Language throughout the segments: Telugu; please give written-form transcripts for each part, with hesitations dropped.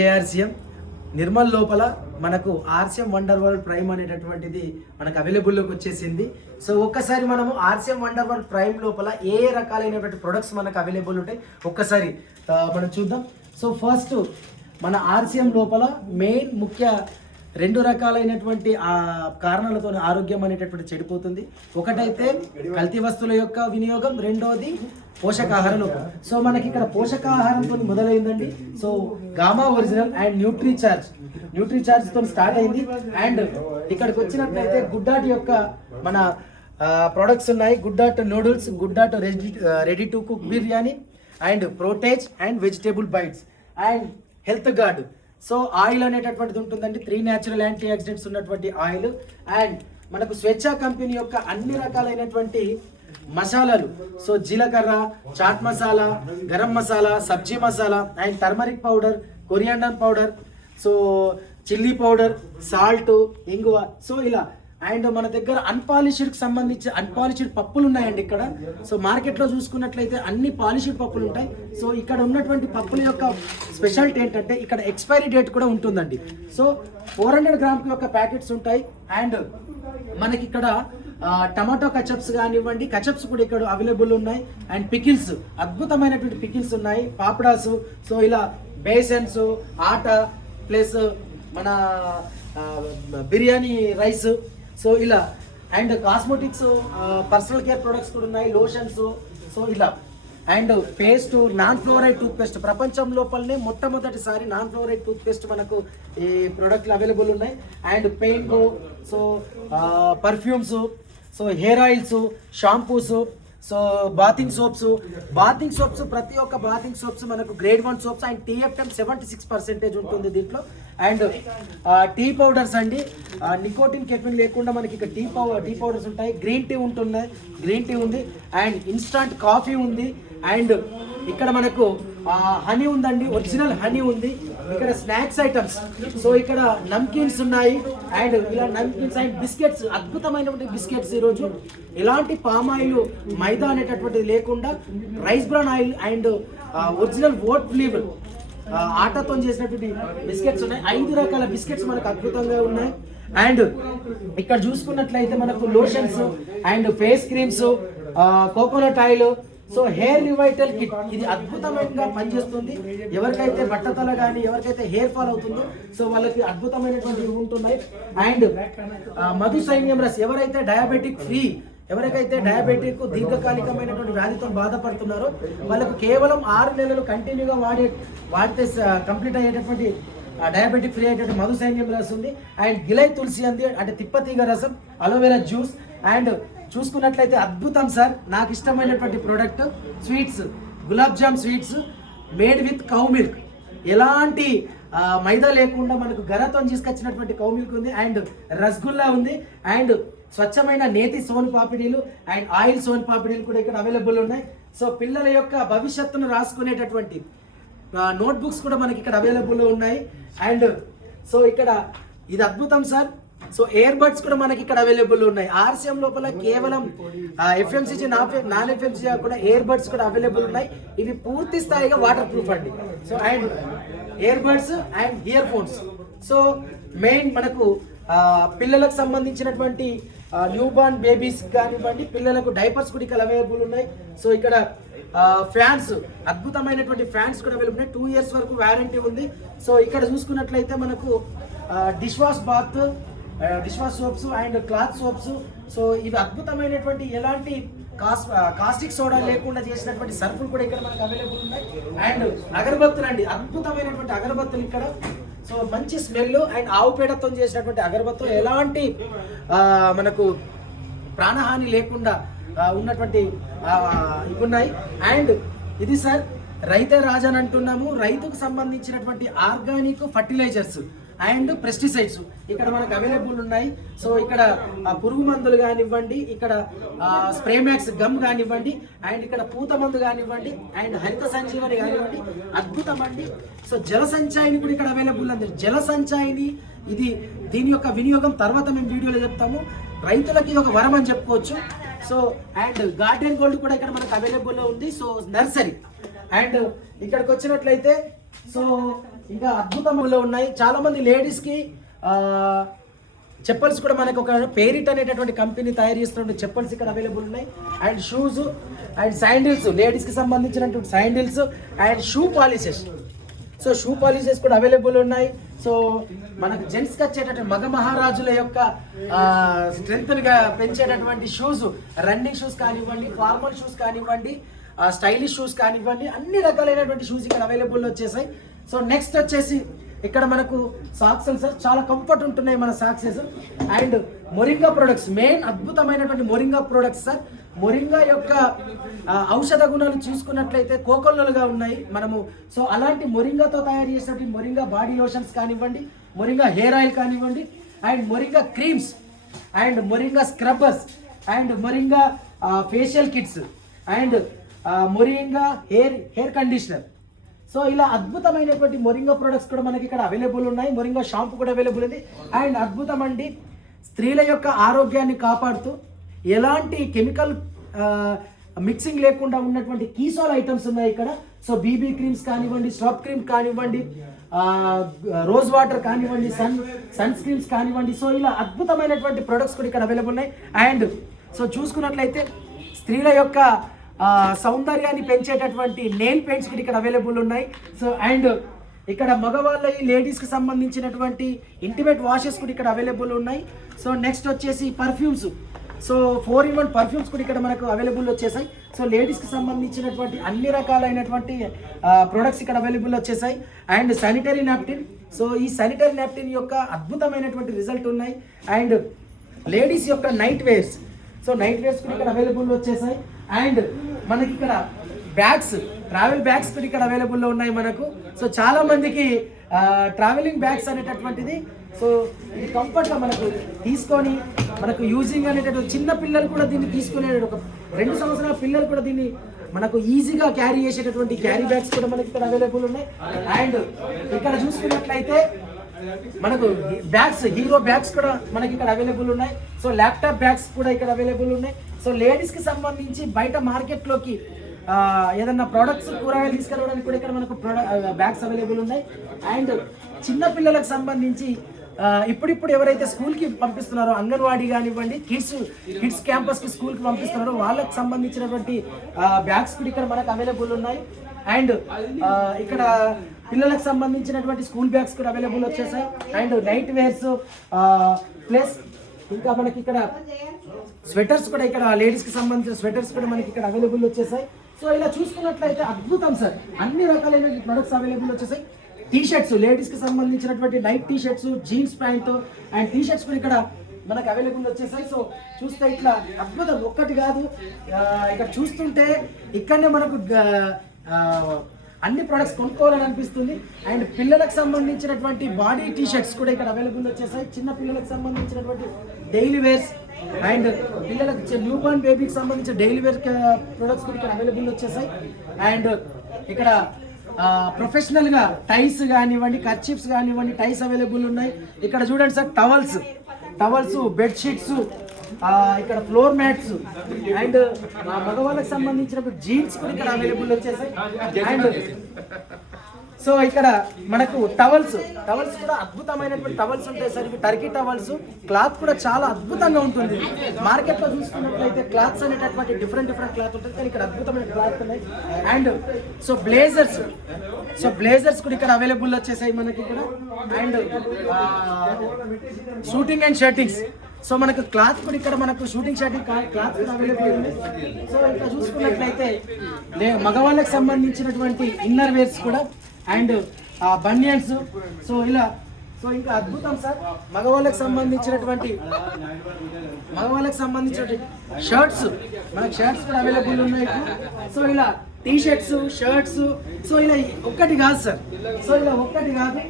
ఏఆర్సిఎం నిర్మల్ లోపల మనకు ఆర్సిఎం వండర్ వరల్డ్ ప్రైమ్ అనేటటువంటిది మనకు అవైలబుల్లోకి వచ్చేసింది. సో ఒక్కసారి మనము ఆర్సిఎం వండర్ వరల్డ్ ప్రైమ్ లోపల ఏ రకాలైనటువంటి ప్రొడక్ట్స్ మనకు అవైలబుల్ ఉంటాయి ఒక్కసారి మనం చూద్దాం. సో ఫస్ట్ మన ఆర్సిఎం లోపల మెయిన్ ముఖ్య రెండు రకాలైనటువంటి కారణాలతో ఆరోగ్యం అనేటటువంటి చెడిపోతుంది. ఒకటైతే కల్తీ వస్తువుల యొక్క వినియోగం, రెండోది పోషకాహార లోపం. సో మనకి ఇక్కడ పోషకాహారంతో మొదలైందండి. So gamma original and nutri charge తో స్టార్ట్ అయింది. అండ్ ఇక్కడికి వచ్చినట్లయితే గుడ్డాట్ యొక్క మన ప్రొడక్ట్స్ ఉన్నాయి. GoodDot noodles, GoodDot ready to cook biryani and protege and vegetable bites and health guard. So oil అనేటటువంటిది ఉంటుందండి, 3 న్యాచురల్ యాంటీ ఆక్సిడెంట్స్ ఉన్నటువంటి ఆయిల్. అండ్ మనకు స్వేచ్ఛ కంపెనీ యొక్క అన్ని రకాలైనటువంటి మసాలాలు, సో జీలకర్ర, chaat masala, garam masala, sabzi masala and turmeric powder, coriander powder, so chilli powder, salt, ఇంగువ, సో ఇలా. అండ్ మన దగ్గర అన్పాలిష్డ్కి సంబంధించి అన్పాలిష్డ్ పప్పులు ఉన్నాయండి ఇక్కడ. సో మార్కెట్లో చూసుకున్నట్లయితే అన్ని పాలిష్డ్ పప్పులు ఉంటాయి. సో ఇక్కడ ఉన్నటువంటి పప్పుల యొక్క స్పెషాలిటీ ఏంటంటే ఇక్కడ ఎక్స్పైరీ డేట్ కూడా ఉంటుందండి. సో 400 గ్రామ్స్ యొక్క ప్యాకెట్స్ ఉంటాయి. అండ్ మనకి ఇక్కడ టమాటో కచప్స్ కానివ్వండి, కచప్స్ కూడా ఇక్కడ అవైలబుల్ ఉన్నాయి. అండ్ పికిల్స్, అద్భుతమైనటువంటి పికిల్స్ ఉన్నాయి, పాపడాస్, సో ఇలా బేసన్స్, ఆట ప్లస్ మన బిర్యానీ రైస్, సో ఇలా. And cosmetics, personal care products కూడా ఉన్నాయి, లోషన్స్, సో ఇలా. And paste, non fluoride toothpaste, ప్రపంచం లోపలనే మొట్టమొదటిసారి నాన్ ఫ్లోరైడ్ టూత్ పేస్ట్ మనకు ఈ ప్రొడక్ట్లు అవైలబుల్ ఉన్నాయి. And paint, so perfumes, so hair oils, shampoos, so bathing soaps ప్రతి ఒక్క బాతింగ్ సోప్స్ మనకు గ్రేడ్ 1 సోప్స్ అండ్ TFM 76% ఉంటుంది దీంట్లో. అండ్ టీ పౌడర్స్ అండి, నికోటిన్ కెఫిన్ లేకుండా మనకి ఇక్కడ టీ పౌడర్స్ ఉంటాయి. గ్రీన్ టీ ఉంది. అండ్ ఇన్స్టంట్ కాఫీ ఉంది. అండ్ ఇక్కడ మనకు హనీ ఉందండి, ఒరిజినల్ హనీ ఉంది. ఇక్కడ స్నాక్స్ ఐటమ్స్, సో ఇక్కడ నమ్కీన్స్ ఉన్నాయి. అండ్ ఇలా నమ్కీన్స్ అండ్ బిస్కెట్స్, అద్భుతమైనటువంటి బిస్కెట్స్. ఈరోజు ఎలాంటి పామ్ ఆయిల్, మైదా అనేటటువంటిది లేకుండా rice bran oil and original oat flavour ఆటతో చేసినటువంటి బిస్కెట్స్ ఉన్నాయి. 5 రకాల బిస్కెట్స్ మనకు అద్భుతంగా ఉన్నాయి. అండ్ ఇక్కడ చూసుకున్నట్లయితే మనకు lotions and face creams, coconut oil, so hair Revital kit, ఇది అద్భుతంగా పనిచేస్తుంది. ఎవరికైతే బట్టతల కానీ ఎవరికైతే హెయిర్ ఫాల్ అవుతుందో సో వాళ్ళకి అద్భుతమైనటువంటి ఇవి ఉంటున్నాయి. అండ్ మధు సైన్యం రస్, ఎవరైతే డయాబెటిక్ దీర్ఘకాలికమైనటువంటి వ్యాధితో బాధపడుతున్నారో వాళ్ళకు కేవలం 6 నెలలు కంటిన్యూగా వాడితే కంప్లీట్ అయ్యేటటువంటి డయాబెటిక్ ఫ్రీ అయ్యేటటువంటి మధు సైన్యం రసం ఉంది. అండ్ గిలై తులసి అంది, అంటే తిప్పతీగ రసం, అలోవెరా జ్యూస్. అండ్ చూసుకున్నట్లయితే అద్భుతం సార్, నాకు ఇష్టమైనటువంటి product sweets, gulab jam sweets made with cow milk. ఎలాంటి మైదా లేకుండా మనకు గరతో తీసుకొచ్చినటువంటి కౌ మిల్క్ ఉంది. అండ్ రసగుల్లా ఉంది. అండ్ స్వచ్ఛమైన నేతి సోన్ పాపిడీలు అండ్ ఆయిల్ సోన్ పాపిడీలు కూడా ఇక్కడ అవైలబుల్ ఉన్నాయి. సో పిల్లల యొక్క భవిష్యత్తును రాసుకునేటటువంటి నోట్బుక్స్ కూడా మనకి ఇక్కడ అవైలబుల్ ఉన్నాయి. అండ్ సో ఇక్కడ ఇది అద్భుతం సార్. సో ఇయర్ బడ్స్ కూడా మనకి ఇక్కడ అవైలబుల్ ఉన్నాయి. ఆర్సిఎం లోపల కేవలం FMCG, నాన్ FMCG కూడా ఇయర్ బడ్స్ కూడా అవైలబుల్ ఉన్నాయి. ఇవి పూర్తి స్థాయిగా వాటర్ ప్రూఫ్ అండి. So and ear buds and ear phones. So main మనకు పిల్లలకు సంబంధించినటువంటి న్యూ బార్న్ బేబీస్ కానివ్వండి, పిల్లలకు డైపర్స్ కూడా ఇక్కడ అవైలబుల్ ఉన్నాయి. సో ఇక్కడ ఫ్యాన్స్, అద్భుతమైనటువంటి ఫ్యాన్స్ కూడా అవైలబుల్ ఉన్నాయి. 2 years వరకు వారంటీ ఉంది. సో ఇక్కడ చూసుకున్నట్లయితే మనకు dish wash soaps and cloth soaps, so ఇవి అద్భుతమైనటువంటి ఎలాంటి కాస్టిక్ సోడా లేకుండా చేసినటువంటి సర్ఫులు కూడా ఇక్కడ మనకు అవైలబుల్ ఉన్నాయి. అండ్ అగరబత్తులు అండి, అద్భుతమైనటువంటి అగరబత్తులు ఇక్కడ. సో మంచి స్మెల్ అండ్ ఆవు పేడతో చేసినటువంటి అగరబత్తులు, ఎలాంటి మనకు ప్రాణహాని లేకుండా ఉన్నటువంటి ఇవి ఉన్నాయి. అండ్ ఇది సార్ రైతే రాజు అని అంటున్నాము. రైతుకు సంబంధించినటువంటి ఆర్గానిక్ ఫర్టిలైజర్స్ అండ్ పెస్టిసైడ్స్ ఇక్కడ మనకు అవైలబుల్ ఉన్నాయి. సో ఇక్కడ పురుగు మందులు కానివ్వండి, ఇక్కడ స్ప్రే మ్యాక్స్ గమ్ కానివ్వండి, అండ్ ఇక్కడ పూత మందు కానివ్వండి, అండ్ హరిత సంజీవని కానివ్వండి, అద్భుతం అండి. సో జల సంచాయిని కూడా ఇక్కడ అవైలబుల్ ఉంది. జల సంచాయిని ఇది, దీని యొక్క వినియోగం తర్వాత మేము వీడియోలో చెప్తాము. రైతులకి ఇది ఒక వరం అని చెప్పుకోవచ్చు. సో అండ్ గార్డెన్ గోల్డ్ కూడా ఇక్కడ మనకు అవైలబుల్ ఉంది. So nursery. అండ్ ఇక్కడికి వచ్చినట్లయితే సో ఇంకా అద్భుతంలో ఉన్నాయి. చాలా మంది లేడీస్కి చెప్పల్స్ కూడా మనకు ఒక పేరిట్ అనేటటువంటి కంపెనీ తయారు చేస్తున్న చెప్పల్స్ ఇక్కడ అవైలబుల్ ఉన్నాయి. అండ్ షూస్ అండ్ శాండిల్స్, లేడీస్కి సంబంధించినటువంటి sandals and shoe polishes. So shoe polishes కూడా అవైలబుల్ ఉన్నాయి. సో మనకు జెంట్స్కి వచ్చేటటువంటి మగ మహారాజుల యొక్క స్ట్రెంగ్త్గా పెంచేటటువంటి షూస్, రన్నింగ్ షూస్ కానివ్వండి, ఫార్మల్ షూస్ కానివ్వండి, స్టైలిష్ షూస్ కానివ్వండి, అన్ని రకాలైనటువంటి షూస్ ఇక్కడ అవైలబుల్ వచ్చేసాయి. సో నెక్స్ట్ వచ్చేసి ఇక్కడ మనకు సాక్స్ సార్, చాలా కంఫర్ట్ ఉంటున్నాయి మన socks. And moringa products, main అద్భుతమైనటువంటి మొరింగా ప్రొడక్ట్స్ సార్. మొరింగా యొక్క ఔషధ గుణాలు చూసుకున్నట్లయితే కోకొల్లలుగా ఉన్నాయి మనము. సో అలాంటి మొరింగాతో తయారు చేసినటువంటి మొరింగా బాడీ లోషన్స్ కానివ్వండి, మొరింగా హెయిర్ ఆయిల్ కానివ్వండి, and moringa creams and moringa scrubbers and moringa facial kits and moringa hair conditioner. So ఇలా అద్భుతమైనటువంటి మొరింగా ప్రొడక్ట్స్ కూడా మనకి ఇక్కడ అవైలబుల్ ఉన్నాయి. మొరింగా షాంపూ కూడా అవైలబుల్ ఉంది. అండ్ అద్భుతం అండి, స్త్రీల యొక్క ఆరోగ్యాన్ని కాపాడుతూ ఎలాంటి కెమికల్ మిక్సింగ్ లేకుండా ఉన్నటువంటి కీసాల్ ఐటమ్స్ ఉన్నాయి ఇక్కడ. సో బీబీ క్రీమ్స్ కానివ్వండి, స్టాప్ క్రీమ్ కానివ్వండి, రోజ్ వాటర్ కానివ్వండి, సన్ స్క్రీమ్స్ కానివ్వండి. సో ఇలా అద్భుతమైనటువంటి ప్రొడక్ట్స్ కూడా ఇక్కడ అవైలబుల్ ఉన్నాయి. అండ్ సో చూసుకున్నట్లయితే స్త్రీల యొక్క సౌందర్యాన్ని పెంచేటటువంటి నెయిల్ పెయింట్స్ కూడా ఇక్కడ అవైలబుల్ ఉన్నాయి. సో అండ్ ఇక్కడ మగవాళ్ళ లేడీస్కి సంబంధించినటువంటి ఇంటిమేట్ వాషెస్ కూడా ఇక్కడ అవైలబుల్ ఉన్నాయి. సో నెక్స్ట్ వచ్చేసి పర్ఫ్యూమ్స్. సో 4-in-1 పర్ఫ్యూమ్స్ కూడా ఇక్కడ మనకు అవైలబుల్ వచ్చేసాయి. సో లేడీస్కి సంబంధించినటువంటి అన్ని రకాలైనటువంటి ప్రొడక్ట్స్ ఇక్కడ అవైలబుల్ వచ్చేసాయి. And sanitary napkin. సో ఈ శానిటరీ నాప్కిన్ యొక్క అద్భుతమైనటువంటి రిజల్ట్ ఉన్నాయి. అండ్ లేడీస్ యొక్క night wears, so night wears కూడా ఇక్కడ అవైలబుల్ వచ్చేసాయి. అండ్ మనకి ఇక్కడ బ్యాగ్స్, ట్రావెల్ బ్యాగ్స్ కూడా ఇక్కడ అవైలబుల్లో ఉన్నాయి మనకు. సో చాలా మందికి ట్రావెలింగ్ బ్యాగ్స్ అనేటటువంటిది, సో ఇది కంఫర్ట్గా మనకు తీసుకొని మనకు యూజింగ్ అనేటటువంటి చిన్న పిల్లలు కూడా దీన్ని తీసుకునే, ఒక 2 సంవత్సరాల పిల్లలు కూడా దీన్ని మనకు ఈజీగా క్యారీ చేసేటటువంటి క్యారీ బ్యాగ్స్ కూడా మనకి ఇక్కడ అవైలబుల్ ఉన్నాయి. అండ్ ఇక్కడ చూసుకున్నట్లయితే మనకు బ్యాగ్స్, హీరో బ్యాగ్స్ కూడా మనకి ఇక్కడ అవైలబుల్ ఉన్నాయి. సో ల్యాప్టాప్ బ్యాగ్స్ కూడా ఇక్కడ అవైలబుల్ ఉన్నాయి. సో లేడీస్కి సంబంధించి బయట మార్కెట్లోకి ఏదన్నా ప్రోడక్ట్స్, కూరగాయలు తీసుకెళ్ళడానికి కూడా ఇక్కడ మనకు బ్యాగ్స్ అవైలబుల్ ఉన్నాయి. అండ్ చిన్న పిల్లలకు సంబంధించి ఇప్పుడిప్పుడు ఎవరైతే స్కూల్కి పంపిస్తున్నారో, అంగన్వాడీ కానివ్వండి, కిడ్స్ క్యాంపస్కి స్కూల్కి పంపిస్తున్నారో వాళ్ళకి సంబంధించినటువంటి బ్యాగ్స్ కూడా ఇక్కడ మనకు అవైలబుల్ ఉన్నాయి. అండ్ ఇక్కడ పిల్లలకు సంబంధించినటువంటి స్కూల్ బ్యాగ్స్ కూడా అవైలబుల్ వచ్చేసాయి. అండ్ నైట్ వేర్స్ ప్లస్ ఇంకా మనకి ఇక్కడ స్వెటర్స్ కూడా, ఇక్కడ లేడీస్కి సంబంధించిన స్వెటర్స్ కూడా మనకి ఇక్కడ అవైలబుల్ వచ్చేసాయి. సో ఇలా చూసుకున్నట్లయితే అద్భుతం సార్, అన్ని రకాలైన ప్రొడక్ట్స్ అవైలబుల్ వచ్చేసాయి. టీ షర్ట్స్, లేడీస్కి సంబంధించినటువంటి night T shirts, jeans pant and T shirts కూడా ఇక్కడ మనకు అవైలబుల్ వచ్చేసాయి. సో చూస్తే ఇట్లా అద్భుతం, ఒక్కటి కాదు, ఇక్కడ చూస్తుంటే ఇక్కడనే మనకు అన్ని ప్రొడక్ట్స్ కొనుక్కోవాలని అనిపిస్తుంది. అండ్ పిల్లలకు సంబంధించినటువంటి బాడీ టీ షర్ట్స్ కూడా ఇక్కడ అవైలబుల్ వచ్చేసాయి. చిన్న పిల్లలకు సంబంధించినటువంటి డైలీ వేర్స్ అండ్ పిల్లలకు న్యూ బోర్న్ బేబీకి సంబంధించిన డైలీ వేర్ ప్రొడక్ట్స్ కూడా ఇక్కడ అవైలబుల్ వచ్చేసాయి. అండ్ ఇక్కడ ప్రొఫెషనల్గా టైస్ కానివ్వండి, కర్చీఫ్స్ కానివ్వండి, టైస్ అవైలబుల్ ఉన్నాయి. ఇక్కడ చూడండి సార్, టవల్స్, బెడ్షీట్స్, ఇక్కడ ఫ్లోర్ మ్యాట్స్ అండ్ మగవాళ్ళకి సంబంధించిన జీన్స్ కూడా ఇక్కడ అవైలబుల్ వచ్చేసాయి. అండ్ సో ఇక్కడ మనకు టవల్స్ కూడా అద్భుతమైనటువంటి టవల్స్ ఉంటాయి సార్. ఇవి టర్కీ టవల్స్, క్లాత్ కూడా చాలా అద్భుతంగా ఉంటుంది. మార్కెట్లో చూసుకున్నట్లయితే క్లాత్స్ అనేటటువంటి డిఫరెంట్ క్లాత్ ఉంటుంది, కానీ ఇక్కడ అద్భుతమైన క్లాత్ ఉన్నాయి. అండ్ సో బ్లేజర్స్ కూడా ఇక్కడ అవైలబుల్ వచ్చేసాయి మనకి ఇక్కడ. And shooting and shirtings, so మనకు క్లాత్ కూడా ఇక్కడ మనకు షూటింగ్ షర్టింగ్ క్లాత్ కూడా అవైలబుల్ ఉంది. సో ఇక్కడ చూసుకున్నట్లయితే మగవాళ్ళకి సంబంధించినటువంటి ఇన్నర్ వేర్స్ కూడా అండ్ బనియన్స్. సో ఇలా, సో ఇంకా అద్భుతం సార్, మగవాళ్ళకి సంబంధించినటువంటి షర్ట్స్, మనకు షర్ట్స్ కూడా అవైలబుల్ ఉన్నాయి. సో ఇలా టీ షర్ట్స్, షర్ట్స్, సో ఇలా ఒక్కటి కాదు సార్, సో ఇలా ఒక్కటి కాదు.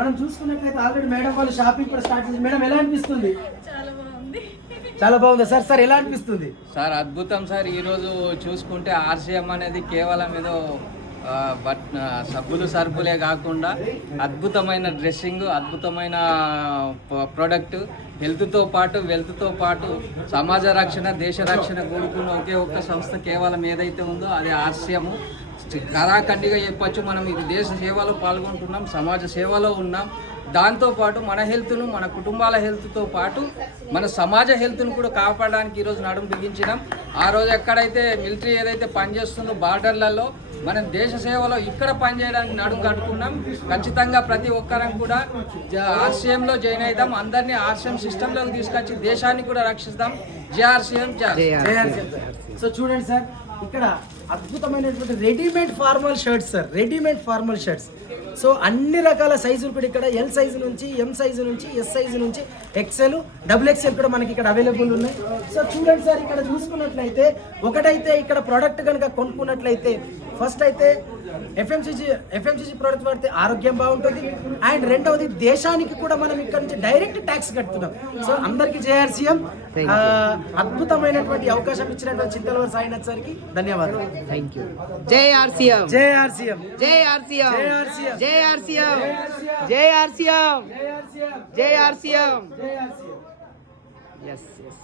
మనం చూసుకున్నట్లయితే ఆల్రెడీ మేడం వాళ్ళు షాపింగ్ కూడా స్టార్ట్ చేసి, మేడం ఎలా అనిపిస్తుంది? చాలా బాగుంది సార్. సార్ ఎలా అనిపిస్తుంది? సార్ అద్భుతం సార్. ఈరోజు చూసుకుంటే ఆర్సీఎం అనేది కేవలం ఏదో సబ్బులు సరుపులే కాకుండా అద్భుతమైన డ్రెస్సింగ్, అద్భుతమైన ప్రోడక్ట్, హెల్త్తో పాటు వెల్త్తో పాటు సమాజ రక్షణ, దేశ రక్షణ కూడుకున్న ఒకే ఒక్క సంస్థ కేవలం ఏదైతే ఉందో అది ఆర్సీఎం. కరాఖండిగా చెప్పచ్చు. మనం ఇది దేశ సేవలో పాల్గొంటున్నాం, సమాజ సేవలో ఉన్నాం. దాంతోపాటు మన హెల్త్ను, మన కుటుంబాల హెల్త్తో పాటు మన సమాజ హెల్త్ను కూడా కాపాడడానికి ఈరోజు నడుము బిగించినాం. ఆ రోజు ఎక్కడైతే మిలిటరీ ఏదైతే పనిచేస్తుందో బార్డర్లలో, మన దేశ సేవలో ఇక్కడ పనిచేయడానికి నడుము కట్టుకున్నాం. ఖచ్చితంగా ప్రతి ఒక్కరం కూడా ఆర్సీఎంలో జాయిన్ అవుదాం, అందరినీ ఆర్సీఎం సిస్టంలోకి తీసుకొచ్చి దేశాన్ని కూడా రక్షిస్తాం. జేఆర్సీఎం సో చూడండి సార్, ఇక్కడ అద్భుతమైనటువంటి readymade formal shirts sir, readymade formal shirts. So అన్ని రకాల సైజులు కూడా ఇక్కడ ఎల్ సైజు నుంచి, ఎం సైజు నుంచి, ఎస్ సైజు నుంచి, ఎక్సెల్, డబుల్ ఎక్సెల్ కూడా మనకి ఇక్కడ అవైలబుల్ ఉన్నాయి. సో చూడండి సార్, ఇక్కడ చూసుకున్నట్లయితే ఒకటైతే ఇక్కడ ప్రోడక్ట్ కనుక కొనుక్కున్నట్లయితే ఫస్ట్ అయితే ఎఫ్ఎంసీజీ ప్రోడక్ట్ వాడితే ఆరోగ్యం బాగుంటుంది. అండ్ రెండవది దేశానికి కూడా మనం ఇక్కడ నుంచి డైరెక్ట్ ట్యాక్స్ కడుతున్నాం. సో అందరికీ జేఆర్సీఎం అద్భుతమైనటువంటి అవకాశం ఇచ్చినటువంటి చింతలవారి సాయినాథ్ సార్కి ధన్యవాదాలు. Thank you. JRCM, JRCM, JRCM, JRCM, JRCM, JRCM, JRCM. JRCM. Yes, yes.